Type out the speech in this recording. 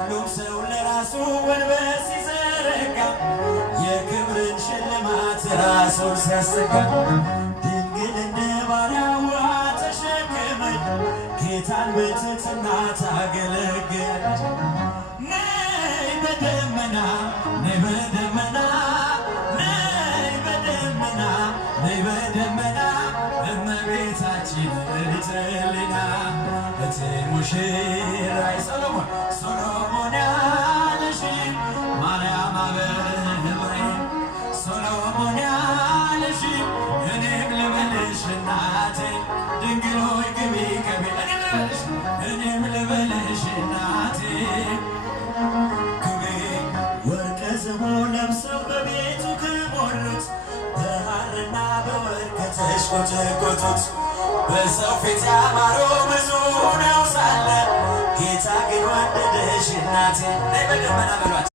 ሁሉም ሰው ለራሱ ወንበር ሲዘረጋ የክብርን ሽልማት ራሱን ሲያሰጋ ድንግል እንደ ባሪያዋ ተሸክመች ጌታን በትሕትና ታገለግላለች። ነይ በደመና ነይ በደመና ነይ በደመና ነይ በደመና እመቤታችን እትልና እቴ ሙሽራይ ሶሎሞን ያለሽ ማርያም አበባዬ ሶሎሞን ያለሽ እኔም ልበልሽ እናቴ ድንግል ሆይ ግቢ ግቢ እኔም ልበልሽ እናቴ ግቢ። ወርቀ ዘቦ ለብሰው በቤቱ ከሞሉት በሐርና በወርቅ ከተሽቆጠቆጡት በሰው ፊት ያማረው ብዙ ነው ሳለ ጌታ ግን ወደደሽ እናቴ ነይ በደመና በሏት።